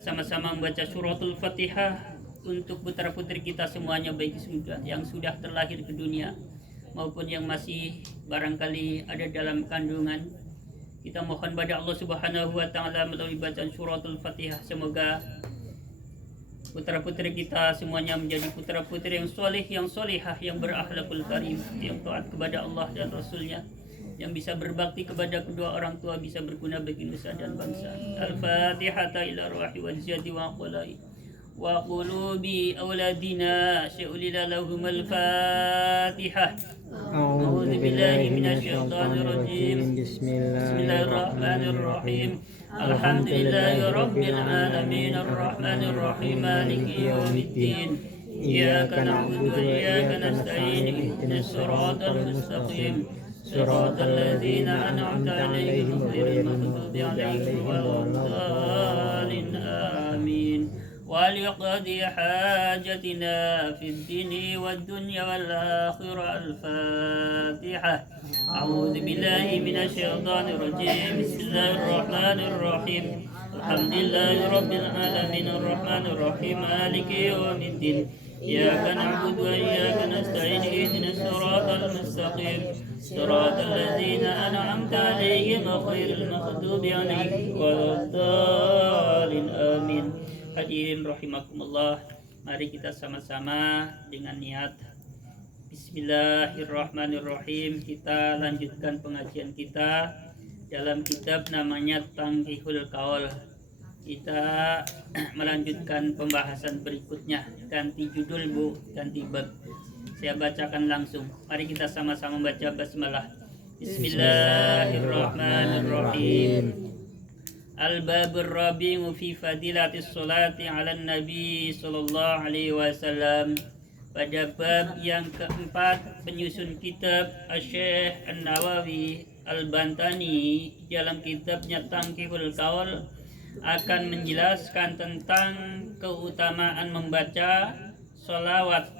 Sama-sama membaca suratul Fatihah untuk putra-putri kita semuanya, baik yang sudah terlahir ke dunia maupun yang masih barangkali ada dalam kandungan. Kita mohon pada Allah Subhanahu wa taala melalui bacaan suratul Fatihah, semoga putra-putri kita semuanya menjadi putra-putri yang soleh, yang solehah, yang berakhlakul karim, yang taat kepada Allah dan Rasulnya, yang bisa berbakti kepada kedua orang tua, bisa berguna bagi nusa dan bangsa. Al-Fatihah ila ruhi wal jati wa qulai wa qulubi auladina sya'ulila lahum al-Fatihah. A'udzu billahi minasyaitonir rajim. Bismillahirrahmanirrahim. Alhamdulillahi rabbil alamin arrahmanir rahim maliki yaumiddin. Iyyaka na'budu wa iyyaka nasta'in ihdinas siratal mustaqim صراط الذين أنعمت عليهم غير المغضوب عليهم ولا الضالين آمين وليقضي حاجتنا في الدين والدنيا والآخرة. الفاتحة. أعوذ بالله من الشيطان الرجيم. بسم الله الرحمن الرحيم. الحمد لله رب العالمين الرحمن الرحيم مالك يوم الدين. إياك نعبد وإياك نستعين اهدنا الصراط المستقيم صراط الذين أنعمت عليهم غير المغضوب عليهم ولا الضالين آمين. Hadirin rahimakumullah, mari kita sama-sama dengan niat Bismillahirrahmanirrahim kita lanjutkan pengajian kita dalam kitab namanya Tanqihul Qaul. Kita melanjutkan pembahasan berikutnya, ganti judul Bu, ganti bab. Saya bacakan langsung. Mari kita sama-sama baca basmalah. Bismillahirrahmanirrahim. Al-babur rabi'u fi fadilatis sholati 'alan nabi sallallahu alaihi wasallam. Pada bab yang keempat penyusun kitab Asy-Syaikh An-Nawawi Al-Bantani dalam kitabnya Tanqihul Qaul akan menjelaskan tentang keutamaan membaca sholawat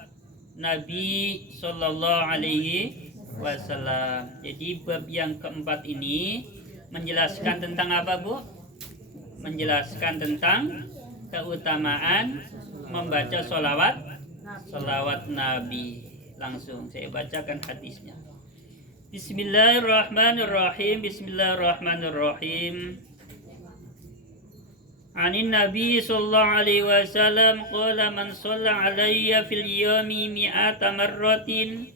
Nabi Sallallahu Alaihi Wasallam. Jadi bab yang keempat ini menjelaskan tentang apa, Bu? Menjelaskan tentang keutamaan membaca sholawat Nabi. Langsung saya bacakan hadisnya. Bismillahirrahmanirrahim. Bismillahirrahmanirrahim. Anin Nabi sallallahu alaihi wasallam qala man shalla alayya fil yawmi mi'ata marratin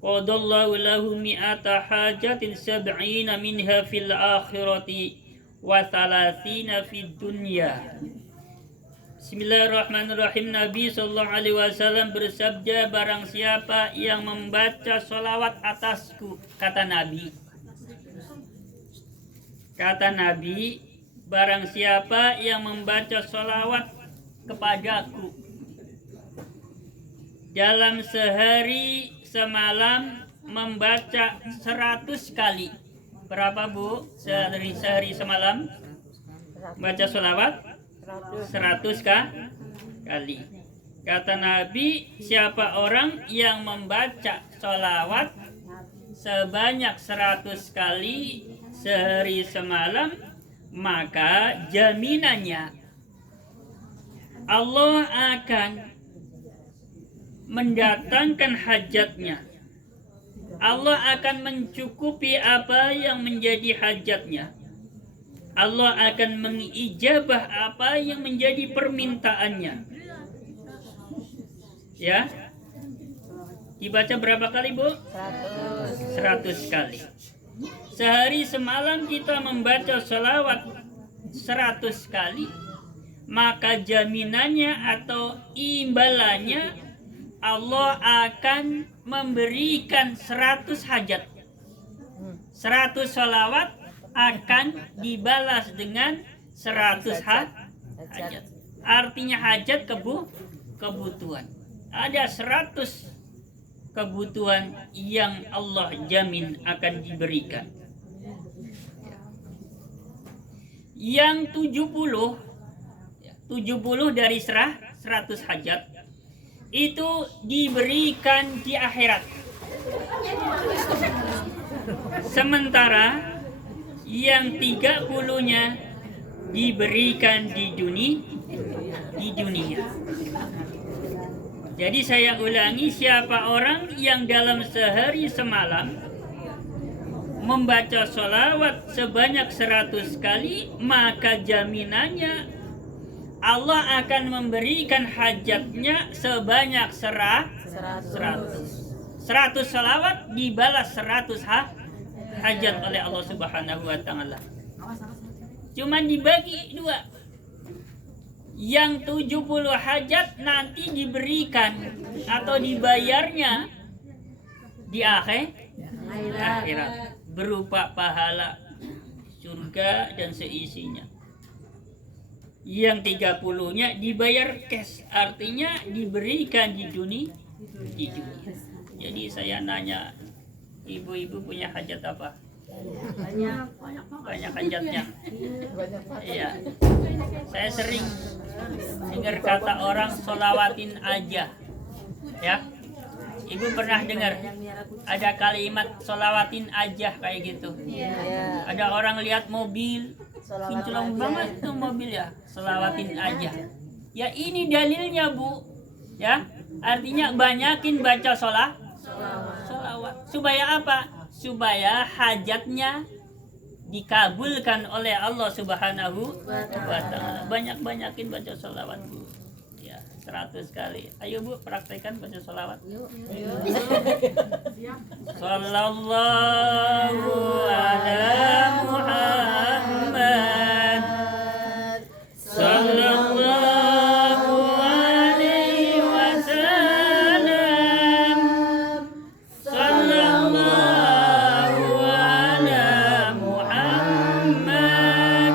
qadallahu lahu mi'ata hajatin sab'ina minha fil akhirati wa thalathina fid dunya. Bismillahirrahmanirrahim. Nabi sallallahu alaihi wasallam bersabda, barang siapa yang membaca sholawat atasku, kata Nabi, barang siapa yang membaca sholawat kepadaku dalam sehari semalam membaca 100 kali. Berapa, Bu? Sehari semalam baca sholawat 100 kali. Kata Nabi, siapa orang yang membaca sholawat sebanyak 100 kali sehari semalam, maka jaminannya Allah akan mendatangkan hajatnya. Allah akan mencukupi apa yang menjadi hajatnya. Allah akan mengijabah apa yang menjadi permintaannya. Ya. Dibaca berapa kali, Bu? 100 kali. Sehari semalam kita membaca sholawat 100 kali, maka jaminannya atau imbalannya Allah akan memberikan 100 hajat. 100 sholawat akan dibalas dengan 100 hajat. Artinya hajat kebutuhan. Ada 100 kebutuhan yang Allah jamin akan diberikan. Yang 70 dari 100 hajat itu diberikan di akhirat. Sementara yang 30-nya diberikan di Jadi saya ulangi, siapa orang yang dalam sehari semalam membaca sholawat sebanyak 100 kali, maka jaminannya Allah akan memberikan hajatnya sebanyak 100 sholawat dibalas 100 hajat oleh Allah Subhanahu wa Ta'ala. Cuman dibagi dua. Yang 70 hajat nanti diberikan atau dibayarnya di akhirat berupa pahala surga dan seisinya. Yang 30-nya dibayar cash, artinya diberikan di dunia. Jadi saya nanya, ibu-ibu punya hajat apa? Banyak hajatnya. Iya. Saya sering dengar kata orang sholawatin aja. Ya. Ibu pernah dengar ada kalimat sholawatin aja kayak gitu. Ada orang lihat mobil, kinclong banget tuh mobil ya, sholawatin aja. Ya ini dalilnya, Bu. Ya. Artinya banyakin baca sholawat. Supaya apa? Supaya hajatnya dikabulkan oleh Allah Subhanahu wa Ta'ala. Banyak-banyakin baca sholawat, Bu. Ya, 100 kali. Ayo, Bu, praktekkan baca sholawat. Sallallahu ala Muhammad. Sallallahu alaihi wasallam. Sallallahu ala Muhammad.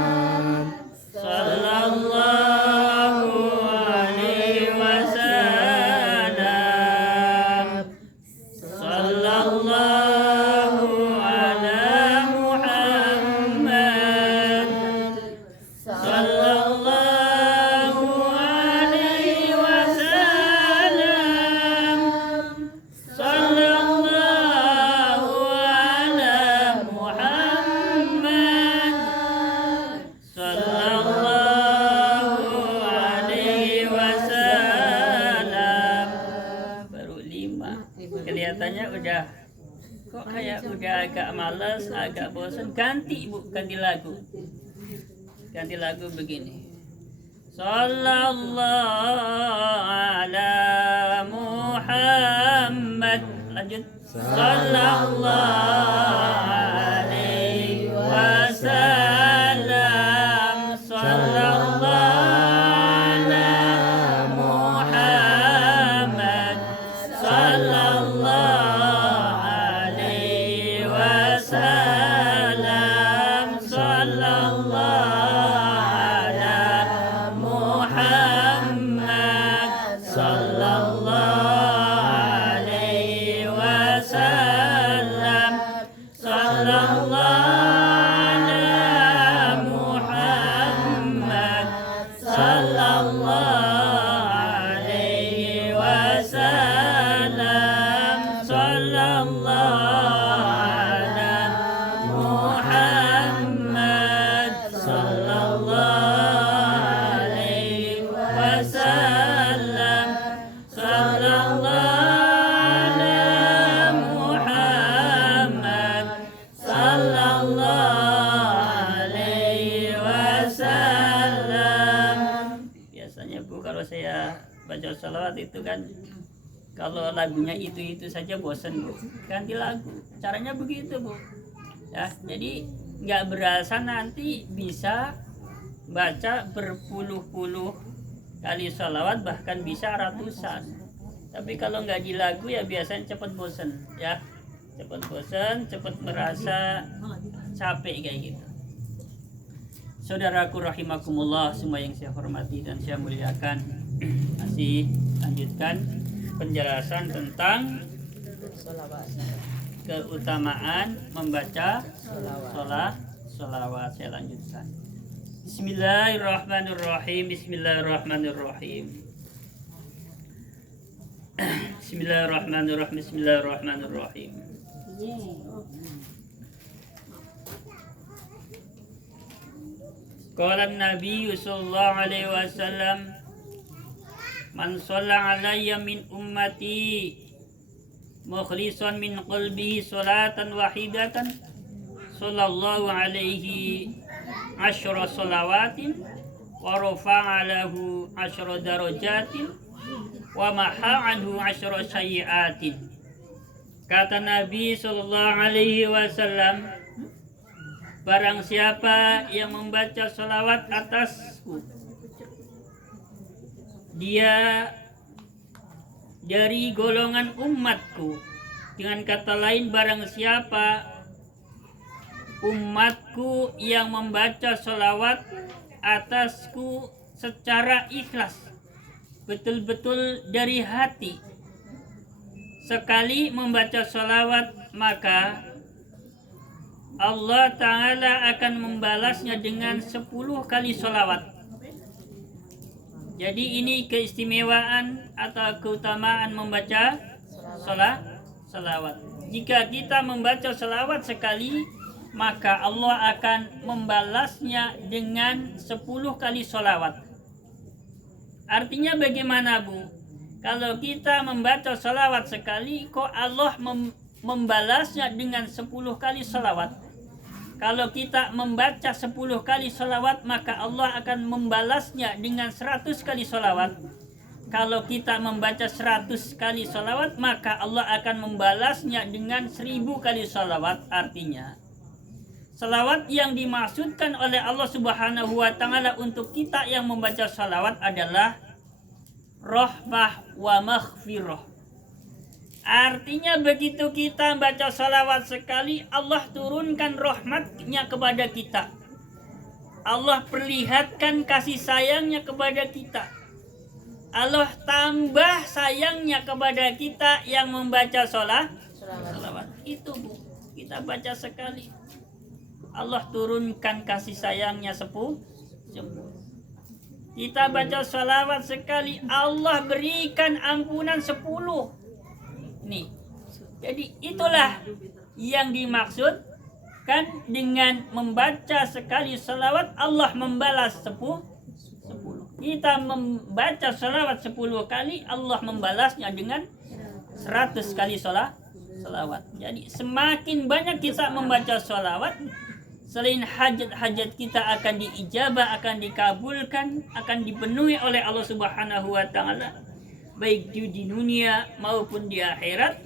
Sallallahu alaihi wasallam. Sallallahu ala Muhammad. Sallallahu alaihi wasallam. Sallallahu ala Muhammad. Sallallahu alaihi wasallam. Baru 5. Kelihatannya udah kok kayak udah agak males, agak bosan. Ganti, Bu, ganti lagu. Ganti lagu begini. Sallallahu ala Muhammad. Lanjut. Sallallahu alaihi wasallam. Sallallahu ala Muhammad. Sallallahu alaihi wasallam. Sallallahu ala Muhammad. Sallallahu alaihi wasallam. Sallallahu ala Muhammad. Sallallahu alaihi wasallam. Sallallahu ala Muhammad. Sallallahu alaihi wasallam. Sallallahu ala Muhammad. Sallallahu alaihi wasallam. Biasanya, Bu, kalau saya baca salawat itu kan kalau lagunya itu saja bosan, Bu. Ganti lagu. Caranya begitu, Bu. Ya, jadi nggak berasa nanti bisa baca berpuluh-puluh kali salawat, bahkan bisa ratusan. Tapi kalau nggak di lagu ya biasanya cepat bosan, ya. Cepat bosan, cepat merasa capek kayak gitu. Saudaraku rahimakumullah, semua yang saya hormati dan saya muliakan, masih lanjutkan penjelasan tentang keutamaan membaca sholawat. Saya lanjutkan. Bismillahirrahmanirrahim. Bismillahirrahmanirrahim. Bismillahirrahmanirrahim. Bismillahirrahmanirrahim. Qala Nabi sallallahu alaihi wasallam, Man shalla alayya min ummati mukhlishan min qalbihi salatan wahidatan sallallahu alaihi asyra salawatin wa rafa'a lahu asyra darajatin wa maha anhu asyra sayyiatin. Kata Nabi sallallahu alaihi wasallam, barang siapa yang membaca salawat atasku, dia dari golongan umatku. Dengan kata lain, barang siapa umatku yang membaca salawat atasku secara ikhlas, betul-betul dari hati, sekali membaca salawat, maka Allah Ta'ala akan membalasnya dengan 10 kali salawat. Jadi ini keistimewaan atau keutamaan membaca salawat. Jika kita membaca salawat sekali, maka Allah akan membalasnya dengan 10 kali salawat. Artinya bagaimana, Bu? Kalau kita membaca salawat sekali, kok Allah membalasnya dengan 10 kali salawat? Kalau kita membaca 10 kali salawat, maka Allah akan membalasnya dengan 100 kali salawat. Kalau kita membaca 100 kali salawat, maka Allah akan membalasnya dengan 1000 kali salawat. Artinya, salawat yang dimaksudkan oleh Allah Subhanahu wa Ta'ala untuk kita yang membaca salawat adalah rahmah wa maghfirah. Artinya begitu kita baca salawat sekali, Allah turunkan rahmatnya kepada kita. Allah perlihatkan kasih sayangnya kepada kita. Allah tambah sayangnya kepada kita yang membaca salawat. Itu, Bu, kita baca sekali, Allah turunkan kasih sayangnya 10. Kita baca salawat sekali, Allah berikan ampunan 10. Nih, jadi itulah yang dimaksud kan dengan membaca sekali salawat Allah membalas 10. Kita membaca salawat 10 kali, Allah membalasnya dengan 100 kali salawat. Jadi semakin banyak kita membaca salawat, selain hajat-hajat kita akan diijabah, akan dikabulkan, akan dipenuhi oleh Allah Subhanahu wa Ta'ala, baik di dunia maupun di akhirat.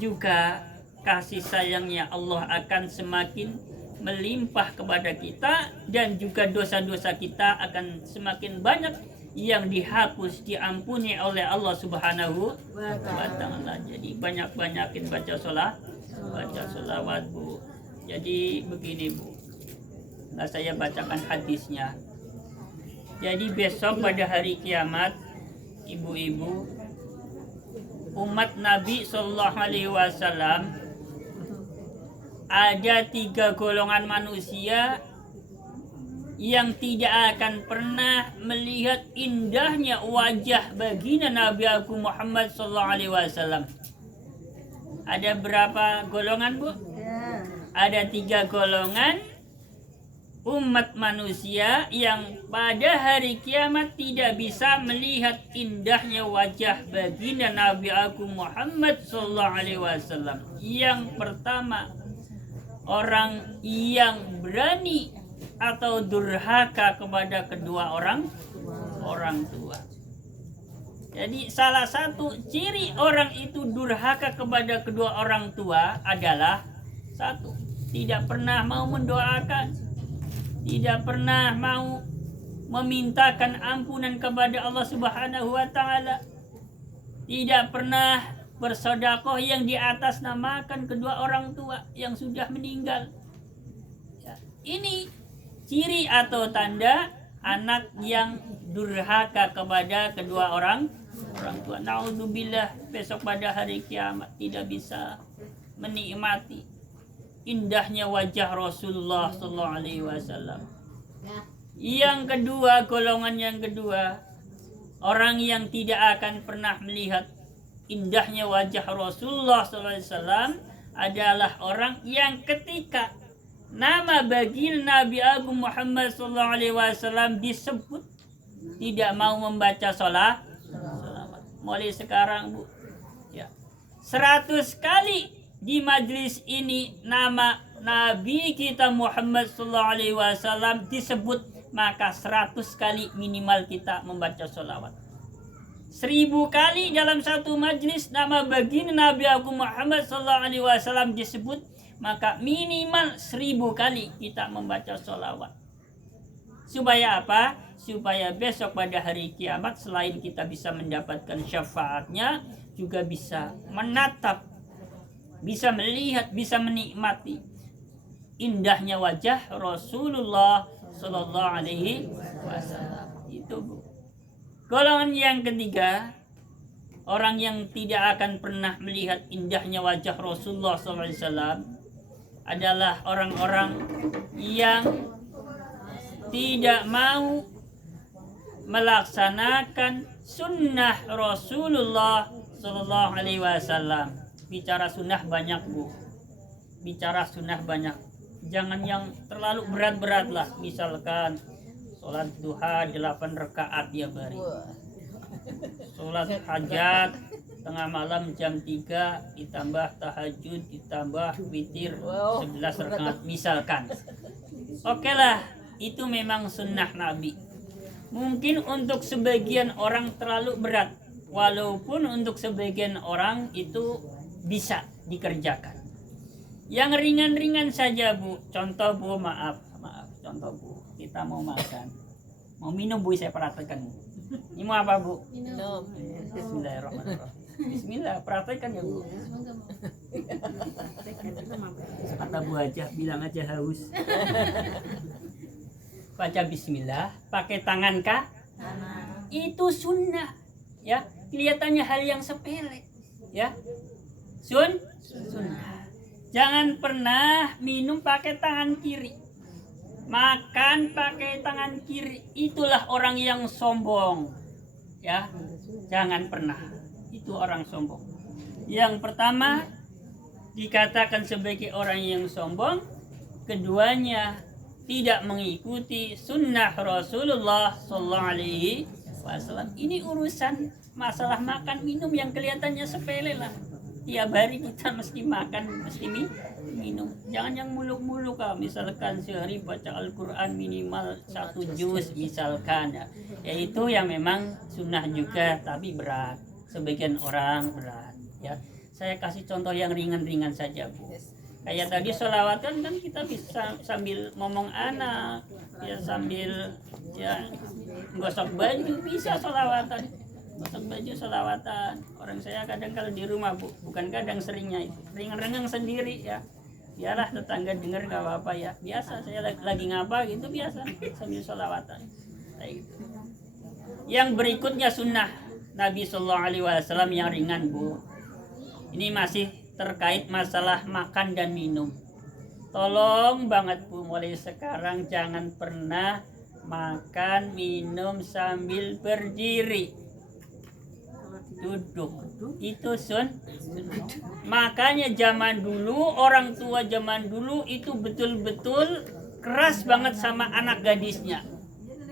Juga kasih sayangnya Allah akan semakin melimpah kepada kita, dan juga dosa-dosa kita akan semakin banyak yang dihapus, diampuni oleh Allah Subhanahu wa Ta'ala. Jadi banyak-banyakin baca salawat, Bu. Jadi begini, Bu, nah, saya bacakan hadisnya. Jadi besok pada hari kiamat, ibu-ibu, umat Nabi Sallallahu Alaihi Wasallam, ada 3 golongan manusia yang tidak akan pernah melihat indahnya wajah baginda Nabi Agung Muhammad Sallallahu Alaihi Wasallam. Ada berapa golongan, Bu? Ada 3 golongan umat manusia yang pada hari kiamat tidak bisa melihat indahnya wajah baginda Nabi Agung Muhammad Sallallahu Alaihi Wasallam. Yang pertama, orang yang berani atau durhaka kepada kedua orang tua. Jadi salah satu ciri orang itu durhaka kepada kedua orang tua adalah 1, tidak pernah mau mendoakan, tidak pernah mau memintakan ampunan kepada Allah Subhanahu wa Ta'ala, tidak pernah bersedekah yang di atas namakan kedua orang tua yang sudah meninggal. Ya, ini ciri atau tanda anak yang durhaka kepada kedua orang tua. Naudzubillah, besok pada hari kiamat tidak bisa menikmati indahnya wajah Rasulullah Sallallahu Alaihi Wasallam. Yang kedua, golongan yang kedua, orang yang tidak akan pernah melihat indahnya wajah Rasulullah Sallallahu Alaihi Wasallam adalah orang yang ketika nama baginda Nabi Agung Muhammad Sallallahu Alaihi Wasallam disebut tidak mau membaca salat. mulai sekarang Bu, ya 100 kali di majlis ini nama Nabi kita Muhammad sallallahu alaihi wasallam disebut, maka 100 kali minimal kita membaca sholawat. 1000 kali dalam satu majlis nama baginda Nabi aku Muhammad sallallahu alaihi wasallam disebut, maka minimal 1000 kali kita membaca sholawat. Supaya apa? Supaya besok pada hari kiamat selain kita bisa mendapatkan syafaatnya, juga bisa menatap, bisa melihat, bisa menikmati indahnya wajah Rasulullah sallallahu alaihi wasallam. Itu Bu. Golongan yang ketiga, orang yang tidak akan pernah melihat indahnya wajah Rasulullah sallallahu alaihi wasallam adalah orang-orang yang tidak mau melaksanakan sunnah Rasulullah sallallahu alaihi wasallam. Bicara sunnah banyak Bu, bicara sunnah banyak. Jangan yang terlalu berat-berat lah. Misalkan sholat duha 8 rakaat tiap hari, sholat hajat tengah malam jam 3 ditambah tahajud ditambah witir 11 rakaat misalkan. Oke lah, itu memang sunnah Nabi. Mungkin untuk sebagian orang terlalu berat, walaupun untuk sebagian orang itu bisa dikerjakan. Yang ringan-ringan saja Bu. Contoh Bu, maaf, contoh Bu, kita mau makan, mau minum Bu, saya perhatikan Bu. Ini mau apa Bu? Minum. Bismillahirrahmanirrahim. Bismillah, perhatikan ya Bu. Kata Bu aja, bilang aja haus. Baca bismillah, pakai tangan kah? Itu sunnah, ya. Kelihatannya hal yang sepele, ya. Sunnah. Jangan pernah minum pakai tangan kiri, makan pakai tangan kiri. Itulah orang yang sombong, ya. Jangan pernah, itu orang sombong. Yang pertama dikatakan sebagai orang yang sombong, keduanya tidak mengikuti sunnah Rasulullah sallallahu alaihi wasallam. Ini urusan masalah makan minum yang kelihatannya sepele lah. Tiap hari kita mesti makan, mesti minum. Jangan yang muluk-muluk ah. Misalkan sehari baca Al-Quran minimal 1 juz misalkan ya. Itu yang memang sunnah juga tapi berat. Sebagian orang berat ya. Saya kasih contoh yang ringan-ringan saja Bu. Kayak tadi sholawatan kan kita bisa sambil ngomong anak, ya sambil ya gosok baju bisa sholawatan. Gosok baju sholawatan. Orang saya kadang kalau di rumah Bu, bukan kadang seringnya itu ringan-ringan sendiri ya. Biarlah tetangga dengar gak apa-apa ya. Biasa saya lagi ngapa gitu biasa sambil sholawatan. Kayak gitu. Yang berikutnya sunnah Nabi sallallahu alaihi wasallam yang ringan Bu. Ini masih terkait masalah makan dan minum. Tolong banget Bu, mulai sekarang jangan pernah makan minum sambil berdiri, duduk. Itu makanya zaman dulu, orang tua zaman dulu itu betul-betul keras banget sama anak gadisnya.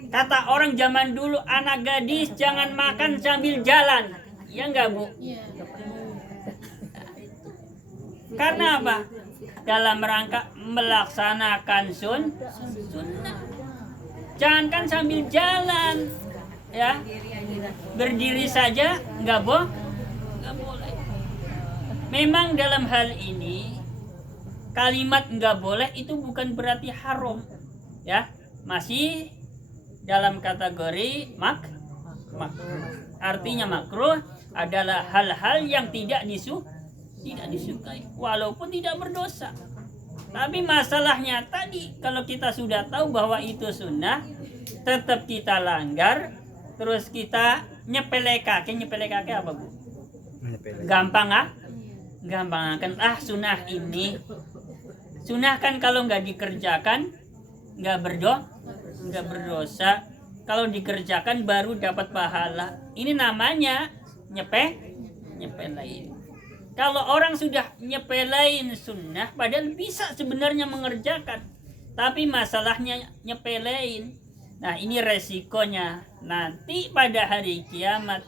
Kata orang zaman dulu, anak gadis jangan makan sambil jalan. Ya enggak Bu? Karena apa? Dalam rangka melaksanakan sunnah. Jangankan sambil jalan, ya. Berdiri saja nggak boleh. Memang dalam hal ini kalimat nggak boleh itu bukan berarti haram, ya. Masih dalam kategori artinya makruh adalah hal-hal yang tidak disukai walaupun tidak berdosa. Tapi masalahnya tadi kalau kita sudah tahu bahwa itu sunnah, tetap kita langgar, terus kita nyepele kaki apa Bu? Gampang kan sunnah ini. Sunnah kan kalau nggak dikerjakan nggak berdosa. Kalau dikerjakan baru dapat pahala. Ini namanya nyepelein. Kalau orang sudah nyepelein sunnah, padahal bisa sebenarnya mengerjakan, tapi masalahnya nyepelein. Nah ini resikonya nanti pada hari kiamat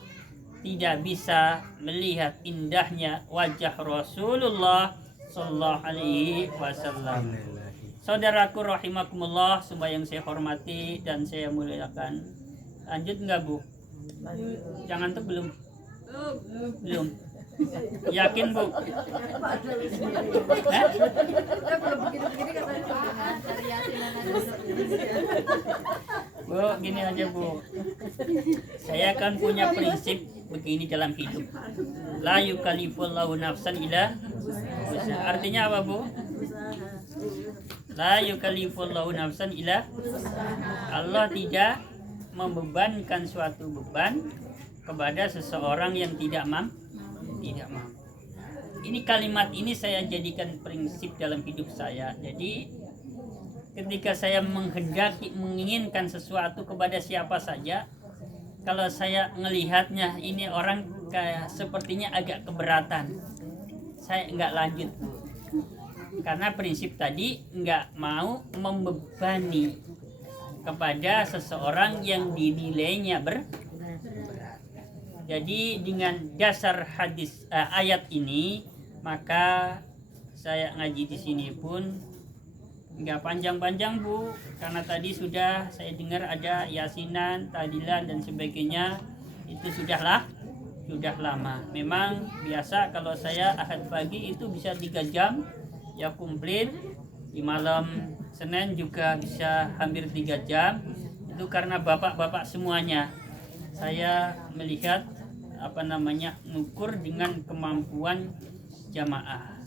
tidak bisa melihat indahnya wajah Rasulullah sallallahu alaihi wasallam. Saudaraku rahimakumullah, semua yang saya hormati dan saya muliakan. Lanjut enggak, Bu? Jangan tuh belum. Belum. Yakin, Bu? Bu, gini aja, Bu. Saya kan punya prinsip begini dalam hidup. La yukallifullahu nafsan illa wus'aha. Artinya apa, Bu? La yukallifullahu nafsan illa. Allah tidak membebankan suatu beban kepada seseorang yang tidak mampu. Ini kalimat ini saya jadikan prinsip dalam hidup saya. Jadi ketika saya menginginkan sesuatu kepada siapa saja, kalau saya melihatnya ini orang kayak sepertinya agak keberatan, saya nggak lanjut, karena prinsip tadi nggak mau membebani kepada seseorang yang dinilainya berat. Jadi dengan dasar hadis ayat ini, maka saya ngaji di sini pun nggak panjang-panjang, Bu, karena tadi sudah saya dengar ada yasinan, tahlilan dan sebagainya, itu sudah lama. Memang biasa kalau saya ahad pagi itu bisa 3 jam ya komplit, di malam Senin juga bisa hampir 3 jam. Itu karena bapak-bapak semuanya. Saya melihat ngukur dengan kemampuan jamaah.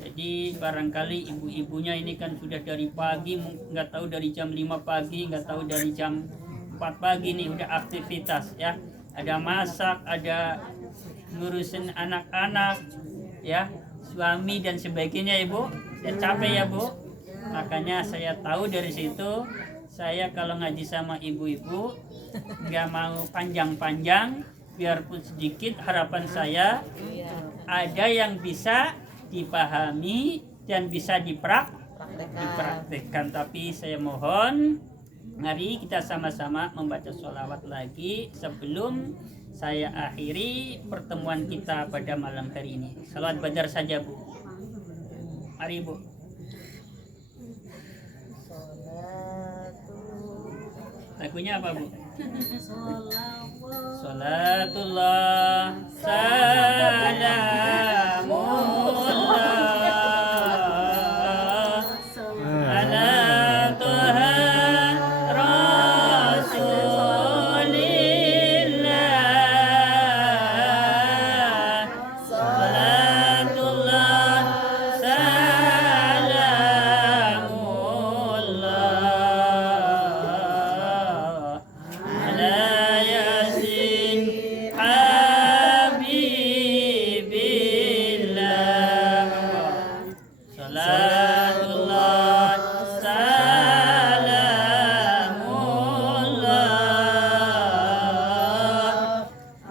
Jadi barangkali ibu-ibunya ini kan sudah dari pagi, nggak tahu dari jam 5 pagi, nggak tahu dari jam 4 pagi nih udah aktivitas ya. Ada masak, ada ngurusin anak-anak ya, suami dan sebagainya, Ibu. Ya capek ya, Bu. Makanya saya tahu dari situ, saya kalau ngaji sama ibu-ibu nggak mau panjang-panjang, biarpun sedikit, harapan saya ada yang bisa dipahami dan bisa dipraktekkan. Tapi saya mohon, mari kita sama-sama membaca sholawat lagi sebelum saya akhiri pertemuan kita pada malam hari ini. Sholawat badar saja, Bu. Mari, Bu. Lagunya apa, Bu? Salatullah salamullah ala Tuha Rasulillah. Salatullah salamullah ala Yasin Habibillah. Salatullah salamullah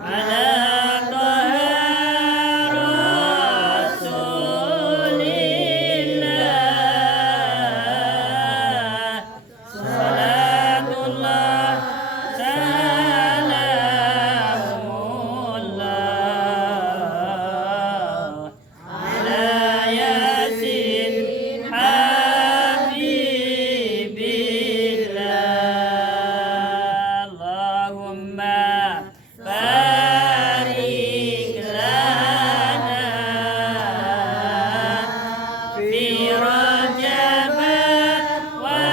ala Taha Rasulillah. Salatullah salamullah ala Yasin Habibillah. Allahumma barik lana fi Rajab wa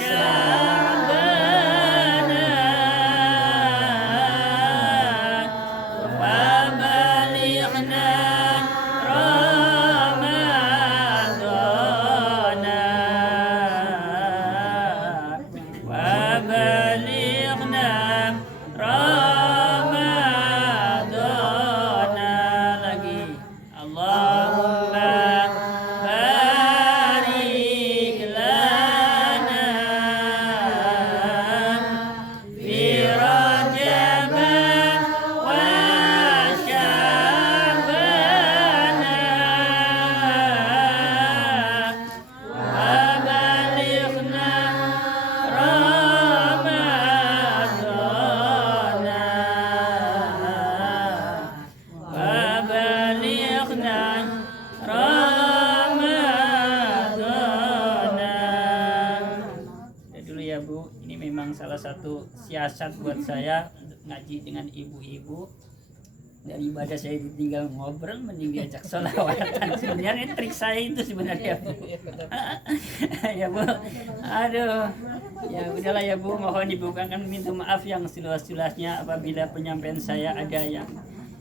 Sya'ban wa balighna Ramadhan wa balighna Ramadhan firasat buat saya ngaji dengan ibu-ibu. Daripada saya ditinggal ngobrol mending diajak sholawatan. Sebenarnya trik saya itu sebenarnya Bu. Ya Bu, aduh, ya udahlah ya Bu, mohon dibukakan pintu maaf yang seluas-luasnya apabila penyampaian saya ada yang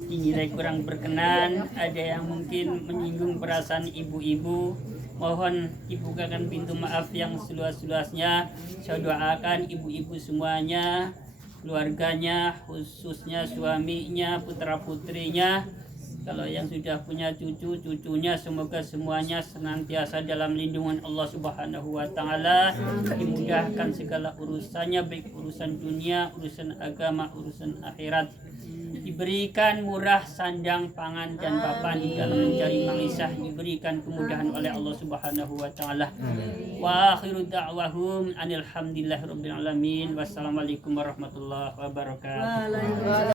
dinilai kurang berkenan, ada yang mungkin menyinggung perasaan ibu-ibu. Mohon dibukakan pintu maaf yang seluas-luasnya. Saya doakan ibu-ibu semuanya, keluarganya, khususnya suaminya, putra-putrinya. Kalau yang sudah punya cucunya, semoga semuanya senantiasa dalam lindungan Allah Subhanahu wa taala, dimudahkan segala urusannya, baik urusan dunia, urusan agama, urusan akhirat. Diberikan murah sandang pangan dan papan dalam mencari mangisah, diberikan kemudahan oleh Allah Subhanahu wa taala. Wa akhiru da'wahum anil hamdulillahirabbil alamin. Wassalamualaikum warahmatullahi wabarakatuh.